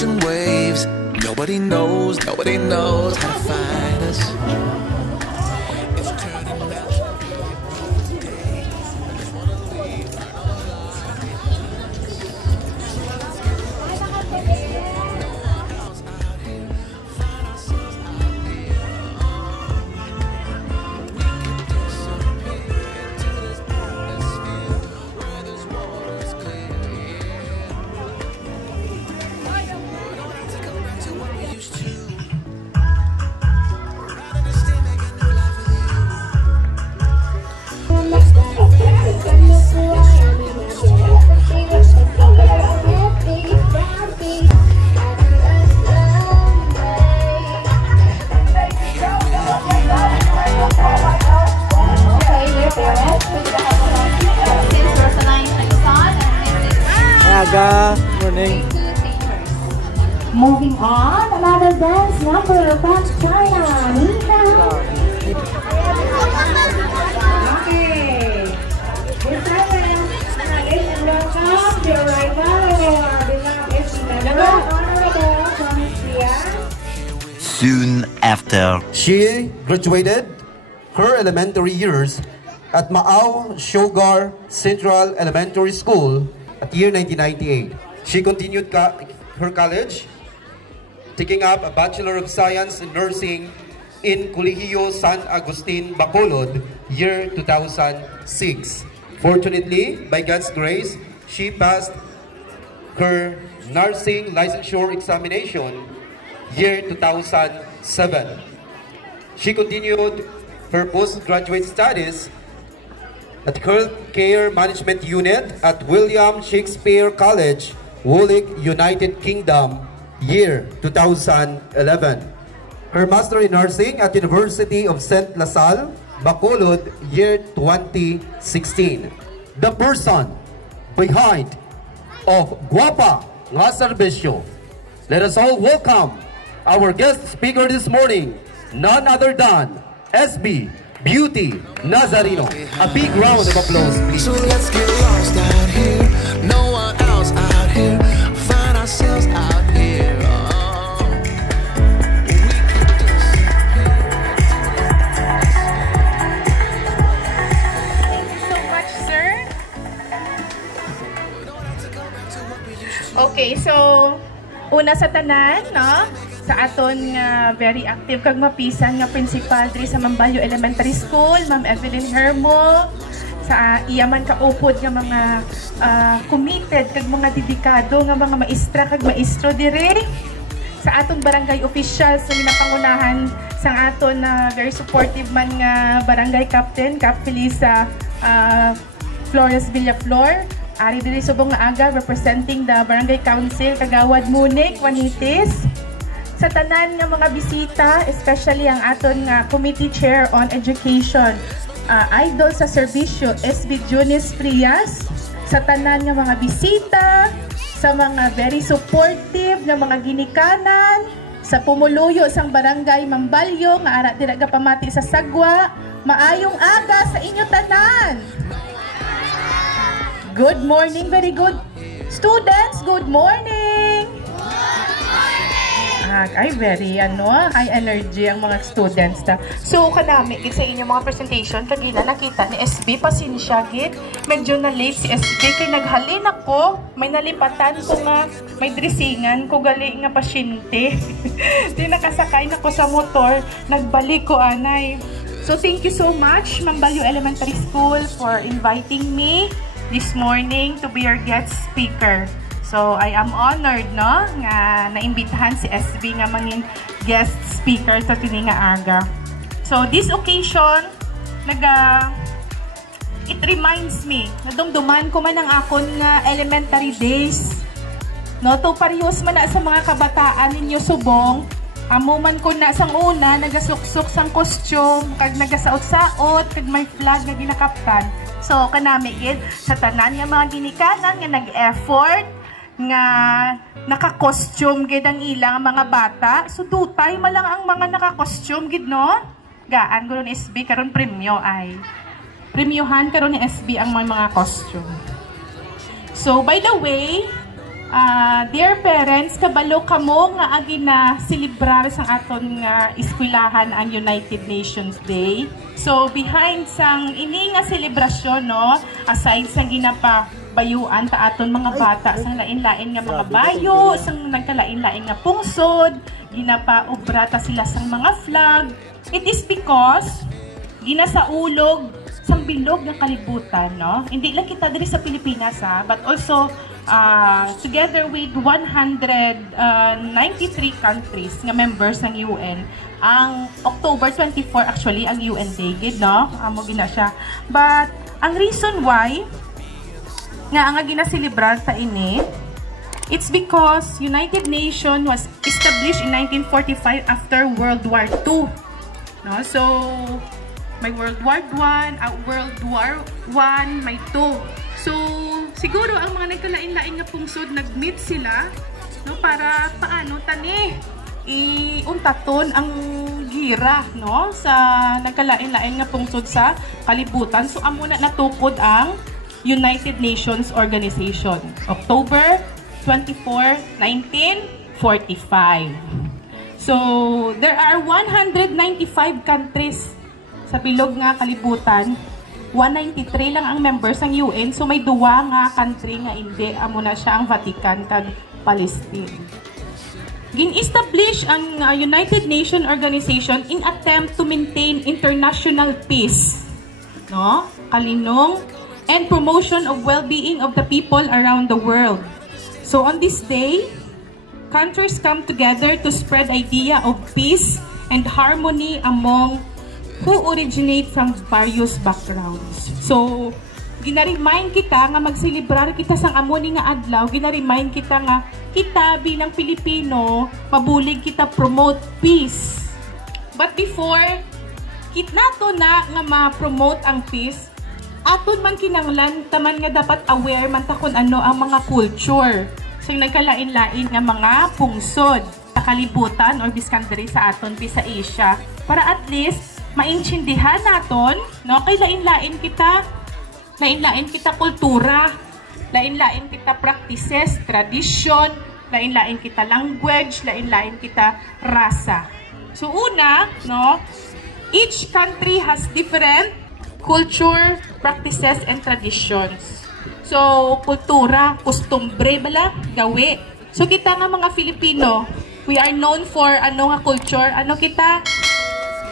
ocean waves. Nobody knows how to find us. It's turning out to be a perfect day. Just wanna leave our lives. Out here, find ourselves out here. We could disappear into this atmosphere where this water's clear. Morning. Moving on, another dance number from China. Nina. Okay. This time, and welcome the arrival of Honorable from India. Soon after, She graduated her elementary years at Maaw Shogar Central Elementary School at year 1998. She continued her college, taking up a Bachelor of Science in Nursing in Colegio San Agustin, Bacolod, year 2006. Fortunately, by God's grace, she passed her nursing licensure examination year 2007. She continued her postgraduate studies at Healthcare Management Unit at William Shakespeare College, Woolwich, United Kingdom, year 2011. Her Master in Nursing at University of St. LaSalle, Bacolod, year 2016. The person behind of Guapa Nga Serbisyo. Let us all welcome our guest speaker this morning, none other than SB Beauty Nazarino. A big round of applause, please. So let's get lost out here. No one else out here. Find ourselves out here. Thank you so much, sir. Okay, so una sa tanan, no? Sa aton nga very active kag mapisan nga principal diri sa Mambalyo Elementary School, Ma'am Evelyn Hermo, sa iyaman kaupod nga mga committed kag mga dedikado nga mga maestra kag maestro diri, sa atong barangay officials na minapangunahan sa aton very supportive man nga barangay captain Cap Felisa Flores Villaflor, ari diri subong nga aga representing the barangay council Kagawad Munik Juanitis, sa tanan nga mga bisita, especially ang aton nga committee chair on education, idol sa serbisyo SB Junis Frias, sa tanan nga mga bisita, sa mga very supportive nga mga ginikanan, sa pumuluyo sang barangay Mambalyo nga ara dira pamati sa Sagwa, maayong aga sa inyo tanan. Good morning, very good. Students, good morning. Ay, very high energy ang mga students ta. So kanami sa inyong mga presentation kagila nakita ni SB pasensya gid. Medyo na late si SB kay naghalin ako, may nalipatan ko nga may dressingan ko gali nga pasyente. Di nakasakay nako sa motor, nagbalik ko anay. So thank you so much Mambalyo Elementary School for inviting me this morning to be your guest speaker. So, I am honored, no, nga naimbitahan si SB nga mangin guest speaker sa tini nga aga. So, this occasion, it reminds me, nadumduman ko man ang akon nga elementary days. No, to parehas man na sa mga kabataan ninyo subong, amo man ko na sang una, nagasuksok sang costume, kag nagasaot-saot, kag may flag na ginakaptan. So, kanami gid sa tanan nga mga ginikanan nga nag-effort, nga naka-costume gid ang ilang mga bata. So dutay malang ang mga naka-costume gid no. Gaan guro ni SB karon premyo ay. Premyohan karon ni SB ang mga costume. So by the way, dear parents, kabalo kamo nga agi na silibrar sa aton nga eskwelahan ang United Nations Day. So behind sang ini nga selebrasyon, no, aside sang ginapabayuan ta aton mga bata sang lain-lain nga mga bayo, sang nagkalain-lain nga pungsod, ginapaubra ta sila sang mga flag. It is because ginasaulog sang bilog nga kalibutan, no? Hindi lang kita diri sa Pilipinas, but also together with 193 countries nga members ng UN, ang October 24 actually ang UN Day, no? Amo gina siya. But ang reason why nga ang ginaselebrar ta ini, it's because United Nations was established in 1945 after World War II. No? So may World War I, World War I, may 2. So, siguro ang mga nagkalain-lain nga pungsod, nag-meet sila, no, para paano tani iuntaton ang gira, no, sa nagkalain-lain nga pungsod sa kalibutan. So, amo na natukod ang United Nations Organization, October 24, 1945. So, there are 195 countries sa bilog nga kalibutan. 193 lang ang members ng UN. So may duwa nga country nga hindi. Amo na siya ang Vatican kag Palestine. Gin-establish ang United Nations Organization in attempt to maintain international peace, no? Kalinong and promotion of well-being of the people around the world. So on this day, countries come together to spread idea of peace and harmony among who originate from various backgrounds. So, gina-remind kita nga magselebrar kita sang amoni nga adlaw, gina-remind kita nga kita bilang Pilipino, mabulig kita promote peace. But before, nato na nga ma-promote ang peace, aton man kinanglan, taman nga dapat aware man ta kung ano ang mga culture. So, nagkalain-lain nga mga pungsod sa kalibutan or biskandari sa aton sa Asia. Para at least, maintindihan naton, no, kay lain-lain kita kultura, lain-lain kita practices, tradition, lain-lain kita language, lain-lain kita rasa. So una, no, each country has different culture, practices, and traditions. So kultura, kustumbre bala, gawi. So kita nga mga Filipino, we are known for ano nga culture, ano kita?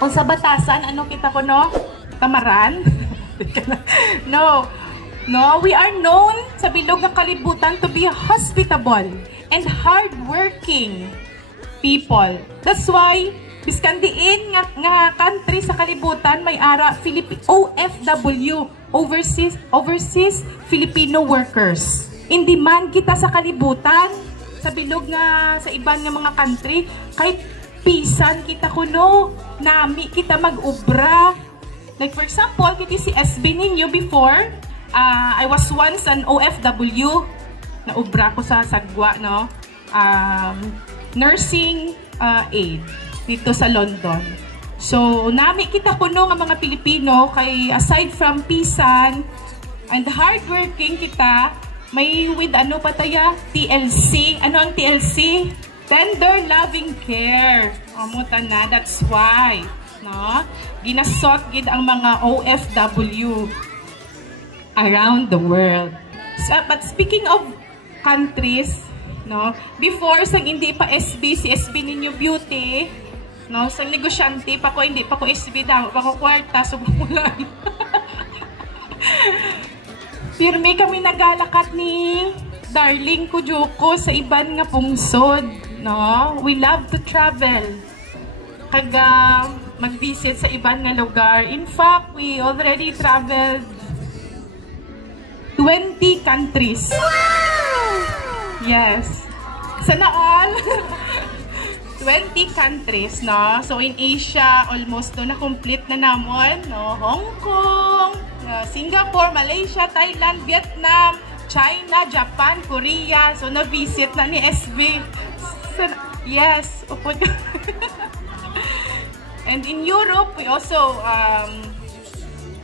Kung sa batasan, ano kita ko, no? Tamaran? No. No, we are known sa bilog ng kalibutan to be hospitable and hardworking people. That's why, biskandiin nga country sa kalibutan, may ara OFW, Overseas Filipino Workers. In demand kita sa kalibutan, sa bilog nga, sa iban nga mga country, kahit pisan kita kuno, nami kita mag-ubra. Like for example, kiti si SB ninyo before, I was once an OFW, na-ubra ko sa Sagwa, no? Nursing aid dito sa London. So, nami kita kuno nga mga Pilipino, kay aside from pisan and hardworking kita, may with ano pa taya? TLC. Ano ang TLC? Tender loving care. Amuta na, that's why, no? Ginasot gid ang mga OFW around the world. So, but speaking of countries, no? Before sang hindi pa SB, si SB ninyo beauty, no? Sang negosyante pa ko, hindi pa ko SB daw, pa ko kwarta, sumulan. Pirmi kami nagalakat ni darling ko Joko sa iban nga pungsod, no? We love to travel. Kaga mag-visit sa iban nga lugar. In fact, we already traveled 20 countries. Wow! Yes. Sana all 20 countries, no? So in Asia, almost no, na-complete na namon, no? Hong Kong, Singapore, Malaysia, Thailand, Vietnam, China, Japan, Korea. So, na-visit na ni SB. Yes. And in Europe, we also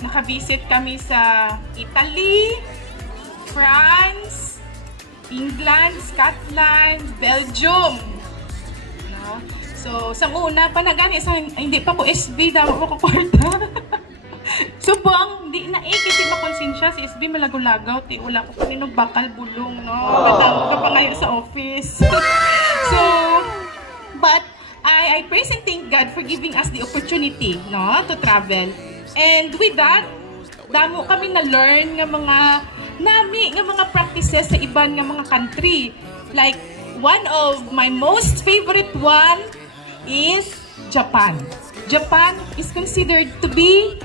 naka-visit kami sa Italy, France, England, Scotland, Belgium. No? So, sa una pa na gani, hindi pa ko SB, dapat ko kwarta. So, buang, hindi na kasi makonsensya, si SB malagaw-lagaw, wala ko kaninong bakal bulong, no? Katawag ka pa ngayon sa office. So, but, I praise and thank God for giving us the opportunity, no, to travel. And with that, damo kami na-learn nga mga practices sa iban nga mga country. Like, one of my most favorite one is Japan. Japan is considered to be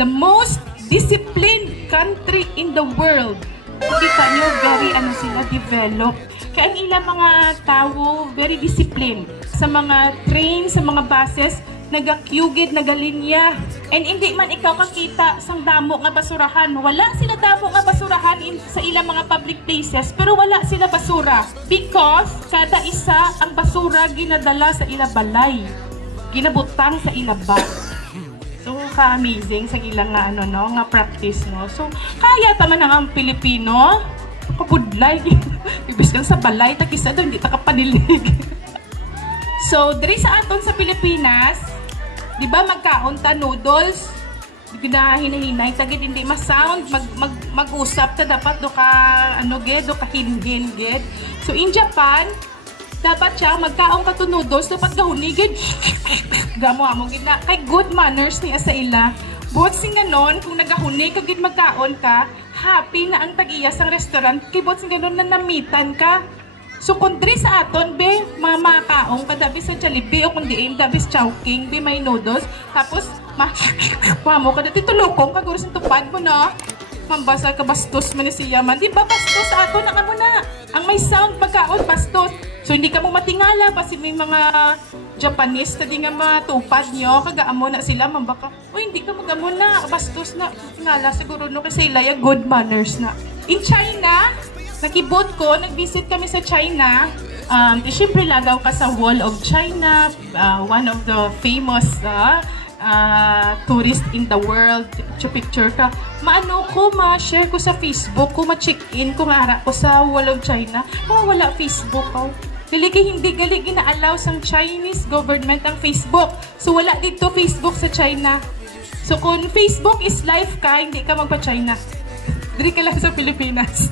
the most disciplined country in the world. Kita nyo, very sila developed. Kaya ang ilang mga tao, very disciplined. Sa mga train, sa mga buses, nagakyugid, nagalinya. And hindi man ikaw kakita sang damo nga basurahan. Wala sila damo nga basurahan sa ilang mga public places, pero wala sila basura. Because kada isa ang basura ginadala sa ila balay. Ginabutang sa ila bag. So, ka-amazing sa ilang nga, nga practice, no? So, kaya taman ang Pilipino, kabudlay. Ibig ka sa balay, takisa doon, hindi ta kapanilig. So, diri sa aton sa Pilipinas, di ba magkaon ta noodles? Di na hinahinay, tagid hindi ma-sound, mag-usap ta dapat do ka, do ka hinhin, ged. So, in Japan, dapat siya magkaon ka to noodles, dapat gahunigid. Gamo-amo gid na kay good manners niya sa ila. Buot sing ganon, kung nagahunig ka gid magkaon ka, happy na ang tag-iya sang restaurant, kay buot sing ganon na namitan ka. So kung diri sa aton be, mamakaong kadabi sa Jollibee o kung diin dabi sa Chowking, be may noodles, tapos mo ka dati tulokong kaguro sa tupad mo no. Mambasa ka bastos man siya man. Di ba bastos sa aton na muna. Ang may sound pagkaon bastos. So hindi ka mo matingala kasi may mga Japanese na di nga matupad nyo, kagaamo na sila, mambaka, uy, hindi ka magamo na, bastos na, tingala, siguro no, kasi ilaya good manners na. In China, nakibot ko, nag-visit kami sa China, siyempre lagaw ka sa Wall of China, one of the famous tourist in the world, picture ka, maano ko, ma-share ko sa Facebook ko, ma-check-in ko, ma-harap ko sa Wall of China, wala Facebook ko. Dili hindi gali gina-allow sang Chinese government ang Facebook. So wala dito Facebook sa China. So kung Facebook is life ka, hindi ka magpa-China. Dili ka lang sa Pilipinas.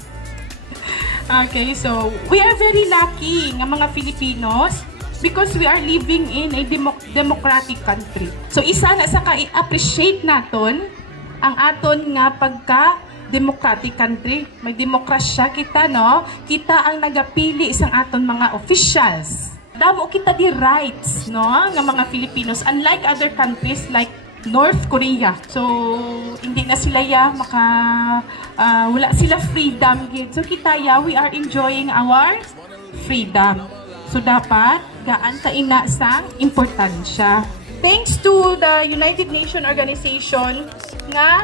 Okay, so we are very lucky nga mga Filipinos because we are living in a democratic country. So isa na sa ka-appreciate naton ang aton nga democratic country. May demokrasya kita, no? Kita ang nagapili isang aton mga officials. Damo kita di rights, no? Ng mga Filipinos. Unlike other countries like North Korea. So, hindi na sila wala sila freedom. So, kita we are enjoying our freedom. So, dapat gaan ta ina sang importansya. Thanks to the United Nations Organization nga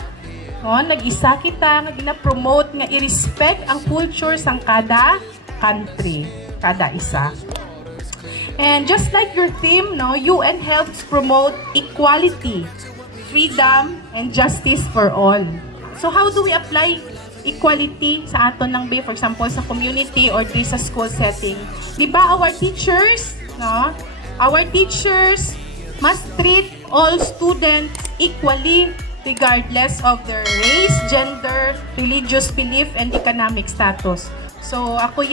nag-isa kita nga gina-promote nga i-respect ang culture sang kada country, kada isa. And just like your theme, UN helps promote equality, freedom, and justice for all. So how do we apply equality sa aton lang for example sa community or sa school setting? Diba our teachers, our teachers must treat all students equally regardless of their race, gender, religious belief, and economic status. So, ako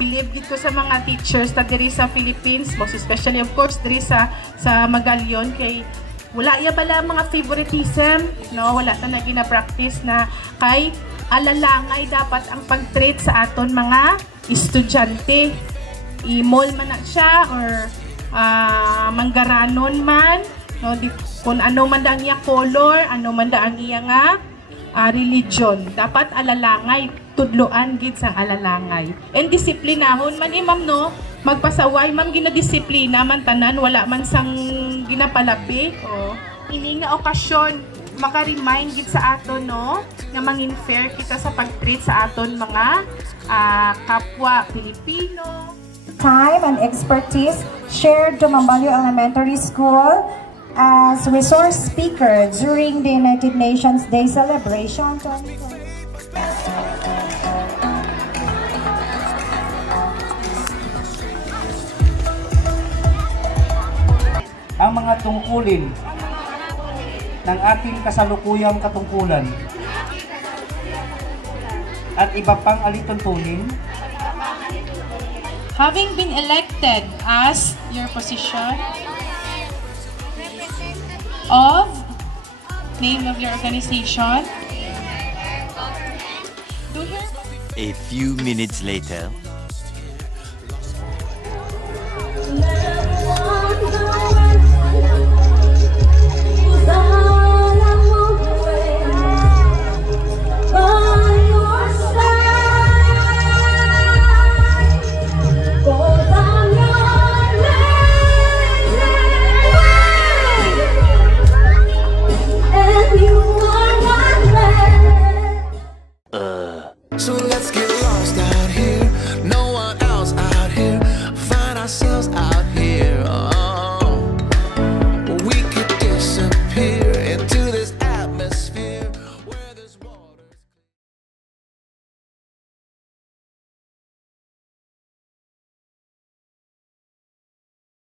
believe dito sa mga teachers na diri sa Philippines, most especially of course diri sa Magallaon, kay wala bala mga favoritism, wala na gina-practice na kay alalangay dapat ang pag-treat sa aton mga estudyante. I-mall man na siya or manggaranon man, kung ano man da ang iya color, ano man da ang iya nga religion. Dapat alalangay, tudloan gid sang alalangay. And disiplinahon man ma'am magpasaway ma'am ginadisiplina man tanan, wala man sang ginapalabi. Ini nga okasyon maka-remind gid sa aton nga mangin fair kita sa pag-treat sa aton mga kapwa Pilipino. Time and expertise shared to Mambalyo Elementary School as resource speaker during the United Nations Day celebration 2020. mga tungkulin ng ating kasalukuyang katungkulan at iba pang alituntunin, having been elected as your position of name of your organization. A few minutes later.